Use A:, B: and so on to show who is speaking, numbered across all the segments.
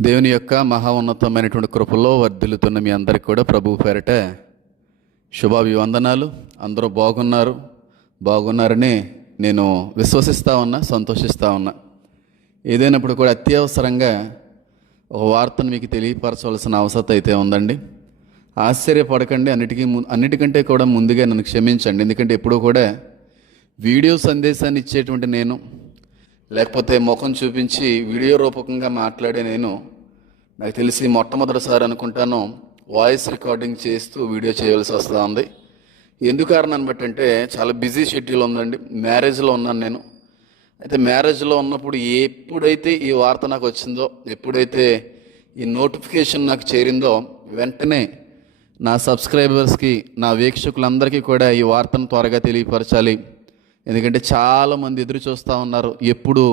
A: దేవుని యొక్క మహా ఉన్నతమైనటువంటి కృపలో వర్ధిల్లుతున్న మీ అందరికి కూడా ప్రభు పేరట శుభాభివందనాలు. అందరూ బాగున్నారు. బాగున్నారని నేను విశ్వసిస్తూ ఉన్నా సంతోషిస్తూ ఉన్నా. ఏదైనప్పుడు కూడా అత్యవసరంగా ఒక వార్తను మీకు తెలియపరచవలసిన అవసరం అయితే ఉందండి. ఆశ్చర్యపడకండి. అన్నిటికీ ము- అన్నిటికంటే కూడా ముందుగా నన్ను క్షమించండి. ఎందుకంటే ఎప్పుడూ కూడా వీడియో సందేశాన్ని ఇచ్చేటువంటి నేను లేకపోతే ముఖం చూపించి వీడియో రూపకంగా మాట్లాడే నేను నాకు తెలిసి మొట్టమొదటిసారి అనుకుంటాను వాయిస్ రికార్డింగ్ చేస్తూ వీడియో చేయవలసి వస్తూ ఉంది. కారణాన్ని బట్టి అంటే చాలా బిజీ షెడ్యూల్ ఉందండి. మ్యారేజ్లో ఉన్నాను నేను. అయితే మ్యారేజ్లో ఉన్నప్పుడు ఎప్పుడైతే ఈ వార్త నాకు వచ్చిందో ఎప్పుడైతే ఈ నోటిఫికేషన్ నాకు చేరిందో వెంటనే నా సబ్స్క్రైబర్స్కి నా వీక్షకులందరికీ కూడా ఈ వార్తను త్వరగా తెలియపరచాలి. ఎందుకంటే చాలామంది ఎదురు చూస్తూ ఉన్నారు. ఎప్పుడు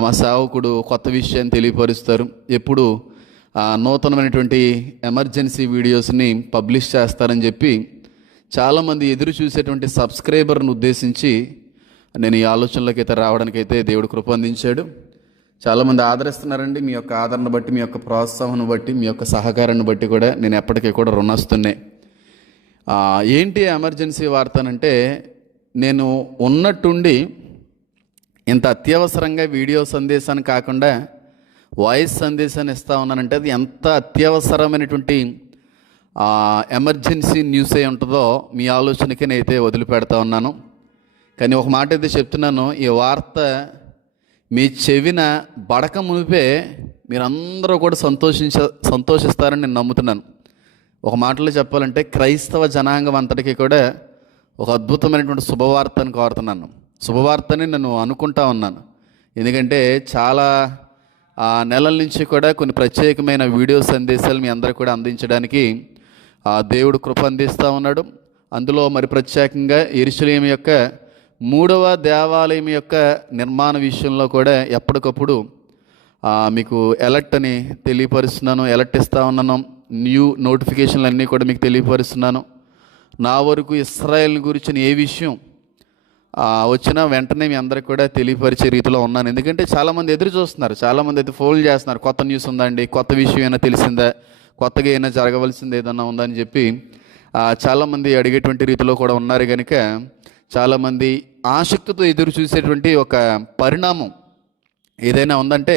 A: మా సేవకుడు కొత్త విషయాన్ని తెలియపరుస్తారు. ఎప్పుడు నూతనమైనటువంటి ఎమర్జెన్సీ వీడియోస్ని పబ్లిష్ చేస్తారని చెప్పి చాలామంది ఎదురు చూసేటువంటి సబ్స్క్రైబర్ను ఉద్దేశించి నేను ఈ ఆలోచనలోకి అయితే రావడానికైతే దేవుడు కృప అందించాడు. చాలామంది ఆదరిస్తున్నారండి. మీ యొక్క ఆదరణ బట్టి మీ యొక్క ప్రోత్సాహం బట్టి మీ యొక్క సహకారాన్ని బట్టి కూడా నేను ఎప్పటికీ కూడా రుణస్తున్నాయి ఏంటి ఎమర్జెన్సీ వార్తనంటే నేను ఉన్నట్టుండి ఇంత అత్యవసరంగా వీడియో సందేశాన్ని కాకుండా వాయిస్ సందేశాన్ని ఇస్తా ఉన్నానంటే అది ఎంత అత్యవసరమైనటువంటి ఎమర్జెన్సీ న్యూస్ అయి ఉంటుందో మీ ఆలోచనకి నేనైతే వదిలిపెడతా ఉన్నాను. కానీ ఒక మాట అయితే చెప్తున్నాను ఈ వార్త మీ చెవిన బడక మునిపే మీరందరూ కూడా సంతోషించ సంతోషిస్తారని నేను నమ్ముతున్నాను. ఒక మాటలో చెప్పాలంటే క్రైస్తవ జనాంగం అంతటికీ కూడా ఒక అద్భుతమైనటువంటి శుభవార్తను కోరుతున్నాను. శుభవార్తని నేను అనుకుంటా ఉన్నాను. ఎందుకంటే చాలా ఆ, నెలల నుంచి కూడా కొన్ని ప్రత్యేకమైన వీడియో సందేశాలు మీ అందరికి కూడా అందించడానికి ఆ దేవుడు కృప అందిస్తూ ఉన్నాడు. అందులో మరి ప్రత్యేకంగా ఎరుసలేం యొక్క మూడవ దేవాలయం యొక్క నిర్మాణ విషయంలో కూడా ఎప్పటికప్పుడు మీకు ఎలర్ట్ అని తెలియపరుస్తున్నాను ఎలర్ట్ ఇస్తూ ఉన్నాను. న్యూ నోటిఫికేషన్లు అన్నీ కూడా మీకు తెలియపరుస్తున్నాను. నా వరకు ఇస్రాయల్ గురించిన ఏ విషయం వచ్చినా వెంటనే మీ అందరికి కూడా తెలియపరిచే రీతిలో ఉన్నాను. ఎందుకంటే చాలామంది ఎదురు చూస్తున్నారు చాలామంది అయితే ఫోన్ చేస్తున్నారు. కొత్త న్యూస్ ఉందండి కొత్త విషయం ఏమైనా తెలిసిందా కొత్తగా ఏమైనా జరగవలసింది ఏదన్నా ఉందని చెప్పి చాలామంది అడిగేటువంటి రీతిలో కూడా ఉన్నారు కనుక చాలామంది ఆసక్తితో ఎదురు చూసేటువంటి ఒక పరిణామం ఏదైనా ఉందంటే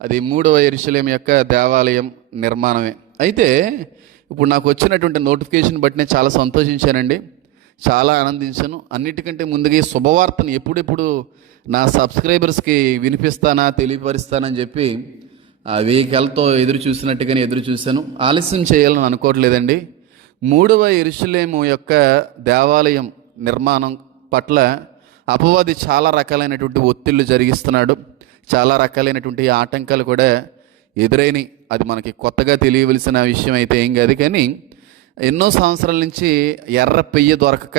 A: అది మూడవ ఎరుసలేం యొక్క దేవాలయం నిర్మాణమే. అయితే ఇప్పుడు నాకు వచ్చినటువంటి నోటిఫికేషన్ బట్టి నేను చాలా సంతోషించానండి. చాలా ఆనందించాను. అన్నిటికంటే ముందుగా ఈ శుభవార్తను ఎప్పుడెప్పుడు నా సబ్స్క్రైబర్స్కి వినిపిస్తానా తెలియపరుస్తానని చెప్పి ఆ వెహికల్తో ఎదురు చూసినట్టుగానే ఎదురు చూశాను. ఆలస్యం చేయాలని అనుకోవట్లేదండి. మూడవ ఇరుషులేము యొక్క దేవాలయం నిర్మాణం పట్ల అపవాది చాలా రకాలైనటువంటి ఒత్తిళ్ళు జరిగిస్తున్నాడు. చాలా రకాలైనటువంటి ఆటంకాలు కూడా ఎదురైనవి అది మనకి కొత్తగా తెలియవలసిన విషయం అయితే ఏం కాదు కానీ ఎన్నో సంవత్సరాల నుంచి ఎర్ర పెయ్య దొరకక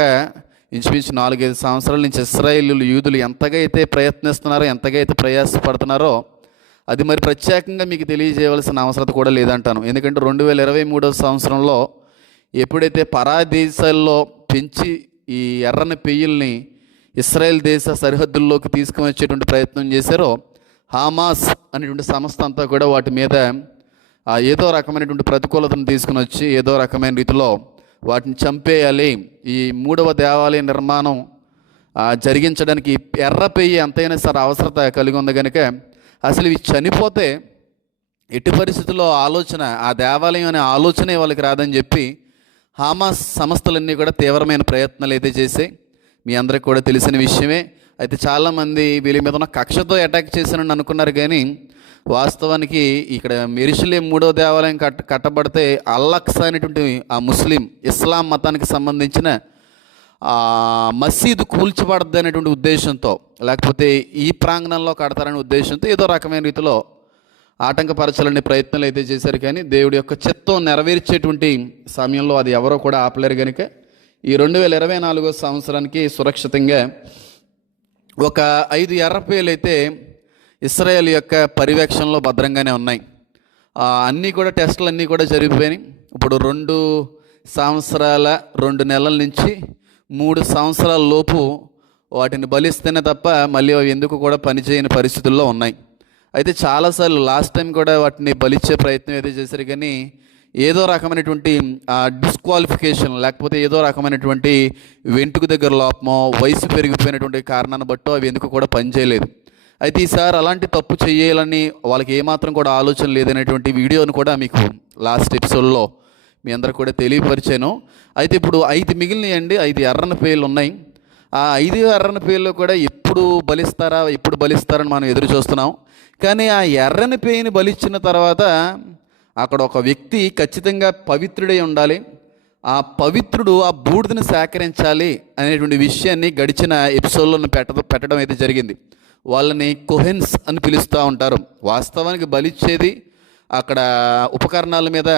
A: ఇంచుమించు నాలుగైదు సంవత్సరాల నుంచి ఇస్రాయేలు యూదులు ఎంతగా అయితే ప్రయత్నిస్తున్నారో ఎంతగా అయితే ప్రయాసపడుతున్నారో అది మరి ప్రత్యేకంగా మీకు తెలియజేయవలసిన అవసరం కూడా లేదంటాను. ఎందుకంటే రెండు వేల ఇరవై మూడో సంవత్సరంలో ఎప్పుడైతే పరాదేశాల్లో పెంచి ఈ ఎర్రని పెయ్యల్ని ఇస్రాయెల్ దేశ సరిహద్దుల్లోకి తీసుకువచ్చేటువంటి ప్రయత్నం చేశారో హామాస్ అనేటువంటి సంస్థ అంతా కూడా వాటి మీద ఏదో రకమైనటువంటి ప్రతికూలతను తీసుకుని వచ్చి ఏదో రకమైన రీతిలో వాటిని చంపేయాలి. ఈ మూడవ దేవాలయ నిర్మాణం జరిగించడానికి ఎర్ర పెయ్యి ఎంతైనా సరే అవసరత కలిగి ఉంది కనుక అసలు ఇవి చనిపోతే ఎట్టి పరిస్థితుల్లో ఆలోచన ఆ దేవాలయం అనే ఆలోచనే వాళ్ళకి రాదని చెప్పి హామాస్ సంస్థలన్నీ కూడా తీవ్రమైన ప్రయత్నాలు అయితే చేసాయి మీ అందరికి కూడా తెలిసిన విషయమే. అయితే చాలామంది వీళ్ళ మీద ఉన్న కక్షతో అటాక్ చేశానని అనుకున్నారు కానీ వాస్తవానికి ఇక్కడ మెరిషిలే మూడో దేవాలయం కట్ కట్టబడితే అల్లక్సా అనేటువంటి ఆ ముస్లిం ఇస్లాం మతానికి సంబంధించిన మసీదు కూల్చబడద్దు అనేటువంటి ఉద్దేశంతో లేకపోతే ఈ ప్రాంగణంలో కడతారనే ఉద్దేశంతో ఏదో రకమైన రీతిలో ఆటంకపరచాలనే ప్రయత్నాలు అయితే చేశారు కానీ దేవుడి యొక్క చిత్తం నెరవేర్చేటువంటి సమయంలో అది ఎవరో కూడా ఆపలేరు కనుక ఈ రెండు వేల ఇరవై నాలుగో సంవత్సరానికి సురక్షితంగా ఒక ఐదు ఎర్రపేలు అయితే ఇస్రాయేల్ యొక్క పర్యవేక్షణలో భద్రంగానే ఉన్నాయి. అన్నీ కూడా టెస్టులు అన్నీ కూడా జరిగిపోయినాయి. ఇప్పుడు రెండు సంవత్సరాల రెండు నెలల నుంచి మూడు సంవత్సరాల లోపు వాటిని బలిస్తేనే తప్ప మళ్ళీ అవి ఎందుకు కూడా పనిచేయని పరిస్థితుల్లో ఉన్నాయి. అయితే చాలాసార్లు లాస్ట్ టైం కూడా వాటిని బలిచ్చే ప్రయత్నం అయితే చేశారు కానీ ఏదో రకమైనటువంటి డిస్క్వాలిఫికేషన్ లేకపోతే ఏదో రకమైనటువంటి వెంటుకు దగ్గర లోపమో వయసు పెరిగిపోయినటువంటి కారణాన్ని బట్టో అవి ఎందుకు కూడా పనిచేయలేదు అయితే ఈసారి అలాంటి తప్పు చేయాలని వాళ్ళకి ఏమాత్రం కూడా ఆలోచన లేదనేటువంటి వీడియోను కూడా మీకు లాస్ట్ ఎపిసోడ్లో మీ అందరు కూడా తెలియపరిచాను. అయితే ఇప్పుడు ఐదు మిగిలినాయండి ఐదు ఎర్రన పేర్లు ఉన్నాయి. ఆ ఐదు ఎర్రని పేర్లు కూడా ఎప్పుడు బలిస్తారా ఎప్పుడు బలిస్తారని మనం ఎదురు చూస్తున్నాం. కానీ ఆ ఎర్రని పేయిని బలిచ్చిన తర్వాత అక్కడ ఒక వ్యక్తి ఖచ్చితంగా పవిత్రుడై ఉండాలి. ఆ పవిత్రుడు ఆ బూడిదని సేకరించాలి అనేటువంటి విషయాన్ని గడిచిన ఎపిసోడ్లో పెట్ట పెట్టడం అయితే జరిగింది. వాళ్ళని కొహెన్స్ అని పిలుస్తూ ఉంటారు. వాస్తవానికి బలిచ్చేది అక్కడ ఉపకరణాల మీద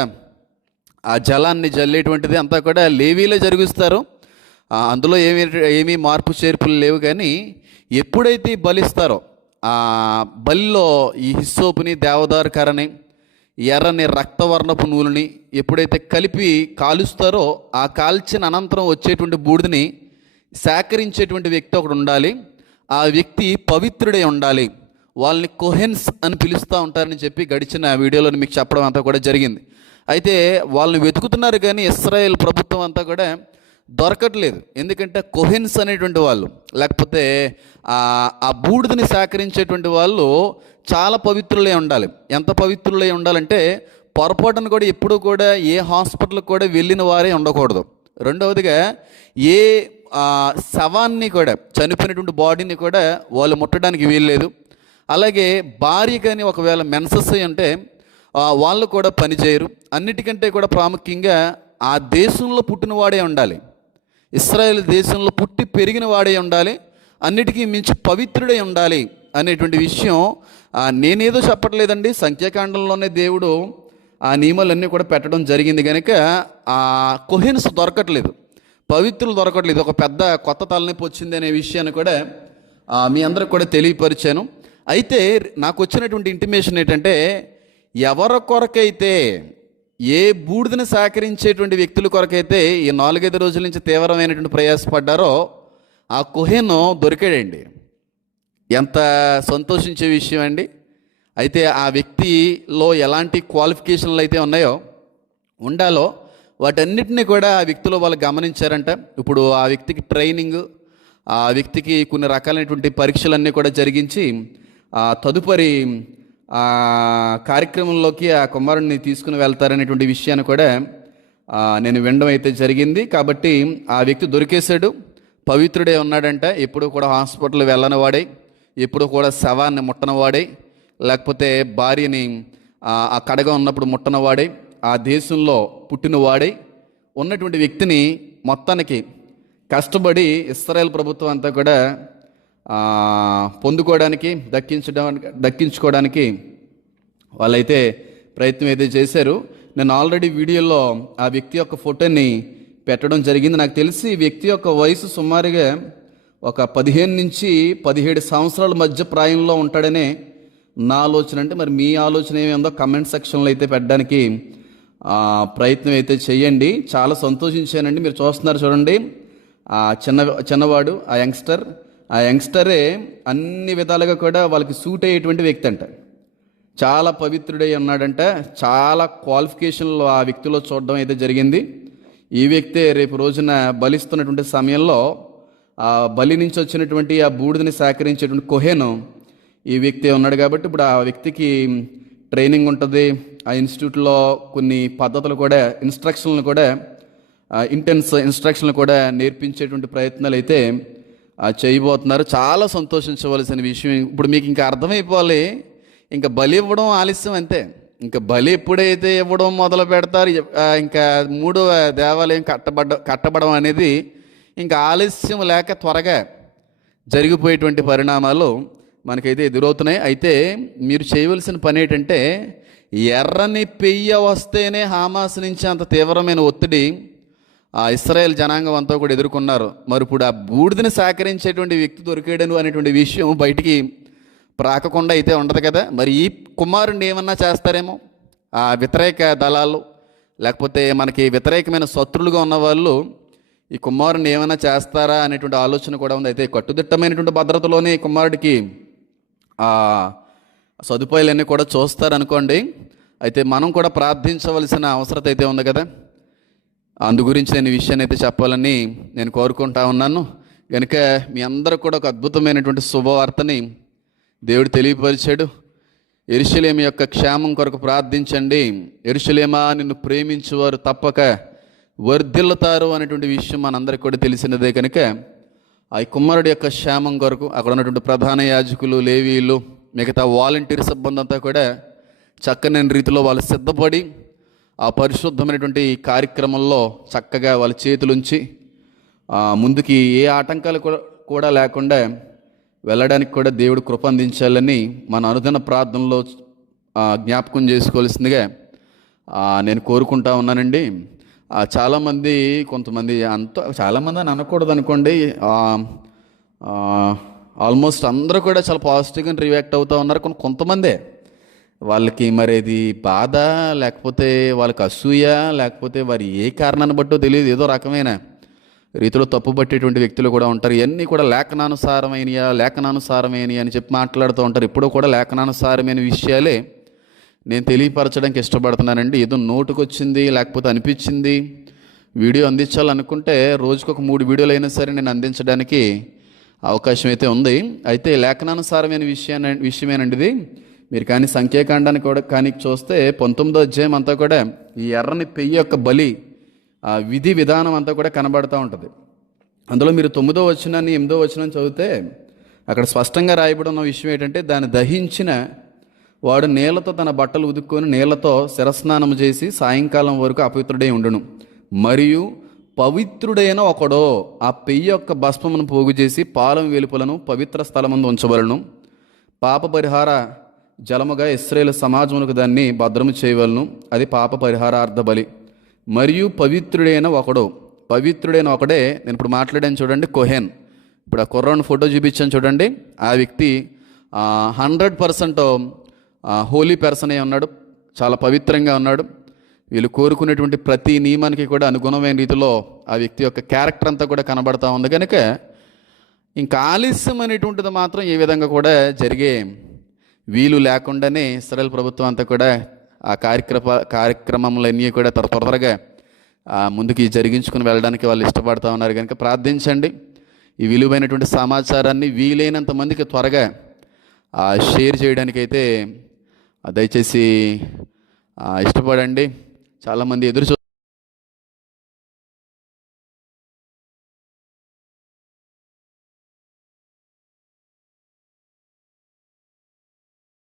A: ఆ జలాన్ని జల్లేటువంటిది అంతా కూడా లేవీలో జరిగిస్తారు. అందులో ఏమి ఏమీ మార్పు చేర్పులు లేవు కానీ ఎప్పుడైతే బలిస్తారో ఆ బలిలో ఈ హిస్సోపుని దేవదారుకరని ఎర్రని రక్తవర్ణపు నూలుని ఎప్పుడైతే కలిపి కాలుస్తారో ఆ కాల్చిన అనంతరం వచ్చేటువంటి బూడిదని సేకరించేటువంటి వ్యక్తి ఒకడు ఉండాలి. ఆ వ్యక్తి పవిత్రుడై ఉండాలి. వాళ్ళని కొహెన్స్ అని పిలుస్తూ ఉంటారని చెప్పి గడిచిన వీడియోలో మీకు చెప్పడం అంతా కూడా జరిగింది. అయితే వాళ్ళని వెతుకుతున్నారు కానీ ఇస్రాయేల్ ప్రభుత్వం అంతా కూడా దొరకట్లేదు. ఎందుకంటే కొహెన్స్ అనేటువంటి వాళ్ళు లేకపోతే ఆ- ఆ బూడిదని సేకరించేటువంటి వాళ్ళు చాలా పవిత్రులై ఉండాలి. ఎంత పవిత్రులై ఉండాలంటే పొరపాటును కూడా ఎప్పుడూ కూడా ఏ హాస్పిటల్కి కూడా వెళ్ళిన వారే ఉండకూడదు. రెండవదిగా ఏ శవాన్ని కూడా చనిపోయినటువంటి బాడీని కూడా వాళ్ళు ముట్టడానికి వీల్లేదు. అలాగే భార్య కానీ ఒకవేళ మెన్సెస్ అయి ఉంటే వాళ్ళు కూడా పనిచేయరు అన్నిటికంటే కూడా ప్రాముఖ్యంగా ఆ దేశంలో పుట్టినవాడే ఉండాలి. ఇస్రాయేల్ దేశంలో పుట్టి పెరిగిన వాడే ఉండాలి. అన్నిటికీ మించి పవిత్రుడై ఉండాలి అనేటువంటి విషయం నేనేదో చెప్పట్లేదండి. సంఖ్యాకాండంలోనే దేవుడు ఆ నియమాలన్నీ కూడా పెట్టడం జరిగింది కనుక ఆ కొహిన్స్ దొరకట్లేదు. పవిత్రులు దొరకట్లేదు. ఒక పెద్ద కొత్త తలనొప్పి వచ్చింది అనే విషయాన్ని కూడా మీ అందరికి కూడా తెలియపరిచాను. అయితే నాకు వచ్చినటువంటి ఇంటిమేషన్ ఏంటంటే ఎవరి కొరకైతే ఏ బూడిదని సహకరించేటువంటి వ్యక్తుల కొరకైతే ఈ నాలుగైదు రోజుల నుంచి తీవ్రమైనటువంటి ప్రయాసపడ్డారో ఆ కుహెను దొరికాడండి. ఎంత సంతోషించే విషయం అండి? అయితే ఆ వ్యక్తిలో ఎలాంటి క్వాలిఫికేషన్లు అయితే ఉన్నాయో ఉండాలో వాటన్నిటిని కూడా ఆ వ్యక్తిలో వాళ్ళు గమనించారంట. ఇప్పుడు ఆ వ్యక్తికి ట్రైనింగ్ ఆ వ్యక్తికి కొన్ని రకాలైనటువంటి పరీక్షలన్నీ కూడా జరిగించి ఆ తదుపరి ఆ కార్యక్రమంలోకి ఆ కుమారుడిని తీసుకుని వెళ్తారనేటువంటి విషయాన్ని కూడా నేను వినడం అయితే జరిగింది. కాబట్టి ఆ వ్యక్తి దొరికేశాడు పవిత్రుడే ఉన్నాడంట. ఎప్పుడు కూడా హాస్పిటల్ వెళ్ళని వాడే. ఎప్పుడు కూడా శవాన్ని ముట్టనవాడే లేకపోతే భార్యని ఆ కడగా ఉన్నప్పుడు ముట్టనవాడే ఆ దేశంలో పుట్టినవాడే ఉన్నటువంటి వ్యక్తిని మొత్తానికి కష్టపడి ఇస్రాయేల్ ప్రభుత్వం అంతా కూడా పొందుకోవడానికి దక్కించడానికి దక్కించుకోవడానికి వాళ్ళైతే ప్రయత్నం అయితే చేశారు. నేను ఆల్రెడీ వీడియోలో ఆ వ్యక్తి యొక్క ఫోటోని పెట్టడం జరిగింది. నాకు తెలిసి వ్యక్తి యొక్క వయసు సుమారుగా ఒక పదిహేను నుంచి పదిహేడు సంవత్సరాల మధ్య ప్రాయంలో ఉంటాడనే నా ఆలోచన. అంటే మరి మీ ఆలోచన ఏమేందో కమెంట్ సెక్షన్లో అయితే పెట్టడానికి ప్రయత్నం అయితే చేయండి. చాలా సంతోషించానండి. మీరు చూస్తున్నారు చూడండి. ఆ చిన్న చిన్నవాడు ఆ యంగ్స్టర్. ఆ యంగ్స్టరే అన్ని విధాలుగా కూడా వాళ్ళకి సూట్ అయ్యేటువంటి వ్యక్తి అంట. చాలా పవిత్రుడై ఉన్నాడంట. చాలా క్వాలిఫికేషన్లు ఆ వ్యక్తిలో చూడడం అయితే జరిగింది. ఈ వ్యక్తే రేపు రోజున బలిస్తున్నటువంటి సమయంలో ఆ బలి నుంచి వచ్చినటువంటి ఆ బూడిదని సేకరించేటువంటి కొహేను ఈ వ్యక్తి ఉన్నాడు కాబట్టి ఇప్పుడు ఆ వ్యక్తికి ట్రైనింగ్ ఉంటుంది. ఆ ఇన్స్టిట్యూట్లో కొన్ని పద్ధతులు కూడా ఇన్స్ట్రక్షన్లు కూడా ఇంటెన్స్ ఇన్స్ట్రక్షన్లు కూడా నేర్పించేటువంటి ప్రయత్నాలు అయితే చేయబోతున్నారు. చాలా సంతోషించవలసిన విషయం ఇప్పుడు మీకు ఇంకా అర్థమైపోవాలి. ఇంకా బలి ఇవ్వడం ఆలస్యం అంతే. ఇంకా బలి ఎప్పుడైతే ఇవ్వడం మొదలు పెడతారు ఇంకా మూడవ దేవాలయం కట్టబడ కట్టబడడం అనేది ఇంకా ఆలస్యం లేక త్వరగా జరిగిపోయేటువంటి పరిణామాలు మనకైతే ఎదురవుతున్నాయి. అయితే మీరు చేయవలసిన పని ఏంటంటే ఎర్రని పెయ్య వస్తేనే హామాస్ నుంచి అంత తీవ్రమైన ఒత్తిడి ఆ ఇస్రాయేల్ జనాంగం అంతా కూడా ఎదుర్కొన్నారు. మరి ఇప్పుడు ఆ బూడిదని సేకరించేటువంటి వ్యక్తి దొరికాడను అనేటువంటి విషయం బయటికి ప్రాకకుండా అయితే ఉండదు కదా. మరి ఈ కుమారుడిని ఏమన్నా చేస్తారేమో? ఆ వ్యతిరేక దళాలు లేకపోతే మనకి వ్యతిరేకమైన శత్రులుగా ఉన్న వాళ్ళు ఈ కుమారుని ఏమైనా చేస్తారా అనేటువంటి ఆలోచన కూడా ఉంది. అయితే కట్టుదిట్టమైనటువంటి భద్రతలోనే ఈ కుమారుడికి సదుపాయాలన్నీ కూడా చూస్తారనుకోండి. అయితే మనం కూడా ప్రార్థించవలసిన అవసరత అయితే ఉంది కదా. అందు గురించి నేను ఈ విషయాన్ని అయితే చెప్పాలని నేను కోరుకుంటా ఉన్నాను. కనుక మీ అందరూ కూడా ఒక అద్భుతమైనటువంటి శుభవార్తని దేవుడు తెలియపరిచాడు. ఎరుశలేమి యొక్క క్షేమం కొరకు ప్రార్థించండి. ఎరుశలేమా నిన్ను ప్రేమించువారు తప్పక. వర్ధిల్లుతారు అనేటువంటి విషయం మనందరికీ కూడా తెలిసినదే కనుక ఆ కుమారుడి యొక్క క్షేమం కొరకు అక్కడ ఉన్నటువంటి ప్రధాన యాజకులు లేవీలు మిగతా వాలంటీర్ సిబ్బంది అంతా కూడా చక్కని రీతిలో వాళ్ళు సిద్ధపడి ఆ పరిశుద్ధమైనటువంటి కార్యక్రమంలో చక్కగా వాళ్ళ చేతులుంచి ముందుకి ఏ ఆటంకాలు కూడా కూడా లేకుండా వెళ్ళడానికి కూడా దేవుడు కృప అందించాలని మన అనుదిన ప్రార్థనలో జ్ఞాపకం చేసుకోవాల్సిందిగా నేను కోరుకుంటా ఉన్నానండి. చాలామంది కొంతమంది అంత చాలామంది అని అనకూడదు అనుకోండి ఆల్మోస్ట్ అందరూ కూడా చాలా పాజిటివ్గా రియాక్ట్ అవుతూ ఉన్నారు. కొన్ని కొంతమందే వాళ్ళకి మరి ఇది బాధ లేకపోతే వాళ్ళకి అసూయ లేకపోతే వారి ఏ కారణాన్ని బట్టో తెలియదు. ఏదో రకమైన రీతిలో తప్పుపట్టేటువంటి వ్యక్తులు కూడా ఉంటారు. ఇవన్నీ కూడా లేఖనానుసారమైనయా లేఖనానుసారమైనవి అని చెప్పి మాట్లాడుతూ ఉంటారు. ఇప్పుడు కూడా లేఖనానుసారమైన విషయాలే నేను తెలియపరచడానికి ఇష్టపడుతున్నానండి. ఏదో నోటుకొచ్చింది లేకపోతే అనిపించింది. వీడియో అందించాలనుకుంటే రోజుకు ఒక మూడు వీడియోలు అయినా సరే నేను అందించడానికి అవకాశం అయితే ఉంది. అయితే లేఖనానుసారమైన విషయాన్ని విషయమేనండి ఇది. మీరు కానీ సంఖ్యాకాండాన్ని కూడా కానీ చూస్తే పంతొమ్మిదో అధ్యాయం అంతా కూడా ఈ ఎర్రని పెయ్యి యొక్క బలి ఆ విధి విధానం అంతా కూడా కనబడుతూ ఉంటుంది. అందులో మీరు తొమ్మిదో వచనాన్ని ఎనిమిదో వచనం చదివితే అక్కడ స్పష్టంగా రాయబడి ఉన్న విషయం ఏంటంటే దాన్ని దహించిన వాడు నీళ్ళతో తన బట్టలు ఉదుక్కొని నీళ్ళతో శిరస్నానం చేసి సాయంకాలం వరకు అపవిత్రుడై ఉండును. మరియు పవిత్రుడైన ఒకడో ఆ పెయ్యి యొక్క భస్మమును పోగు చేసి పాలం వెలుపలను పవిత్ర స్థలమందు ఉంచవలను పాప పరిహార జలముగా ఇస్రాయేల్ సమాజమునకు దాన్ని భద్రము చేయవలను. అది పాప పరిహారార్థ బలి. మరియు పవిత్రుడైన ఒకడు పవిత్రుడైన ఒకడే నేను ఇప్పుడు మాట్లాడాను చూడండి కొహెన్. ఇప్పుడు ఆ కుర్రాన్ని ఫోటో చూపించాను చూడండి ఆ వ్యక్తి హండ్రెడ్ పర్సెంట్ హోలీ పర్సన్ అయి ఉన్నాడు. చాలా పవిత్రంగా ఉన్నాడు. వీళ్ళు కోరుకునేటువంటి ప్రతి నియమానికి కూడా అనుగుణమైన రీతిలో ఆ వ్యక్తి యొక్క క్యారెక్టర్ అంతా కూడా కనబడతా ఉంది. కనుక ఇంకా ఆలస్యం అనేటువంటిది మాత్రం ఏ విధంగా కూడా జరిగే వీలు లేకుండానే ఇస్రాయల్ ప్రభుత్వం అంతా కూడా ఆ కార్యక్రమ కార్యక్రమములన్నీ కూడా త్వర త్వరగా ముందుకు ముందుకి జరిగించుకుని వెళ్ళడానికి వాళ్ళు ఇష్టపడతా ఉన్నారు. కనుక ప్రార్థించండి. ఈ విలువైనటువంటి సమాచారాన్ని వీలైనంత మందికి త్వరగా షేర్ చేయడానికైతే దయచేసి ఇష్టపడండి. చాలామంది ఎదురు చూ